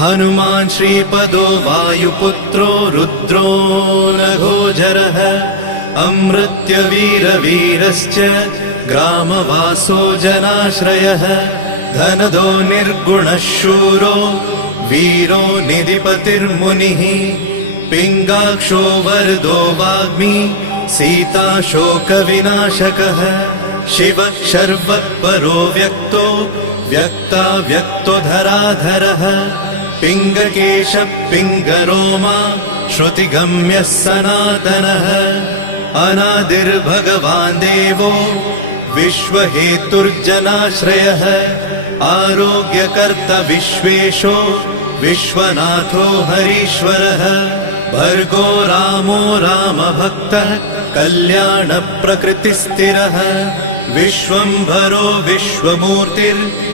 हनुमान् श्रीपदो वायुपुत्रो रुद्रो नघोजरः अमृत्यवीरवीरश्च ग्रामवासो जनाश्रयः धनदो निर्गुणः शूरो वीरो निधिपतिर्मुनिः पिङ्गाक्षो वरदो वाग्मी सीताशोकविनाशकः शिवः शर्वत्परो व्यक्तो व्यक्तो धराधरः पिङ्गकेशः पिङ्गरोमा श्रुतिगम्यः सनातनः अनादिर्भगवान् देवो विश्वहेतुर्जनाश्रयः आरोग्यकर्ता विश्वेशो विश्वनाथो हरीश्वरः भर्गो रामो रामभक्तः कल्याणप्रकृतिस्थिरः विश्वम्भरो विश्वमूर्तिर्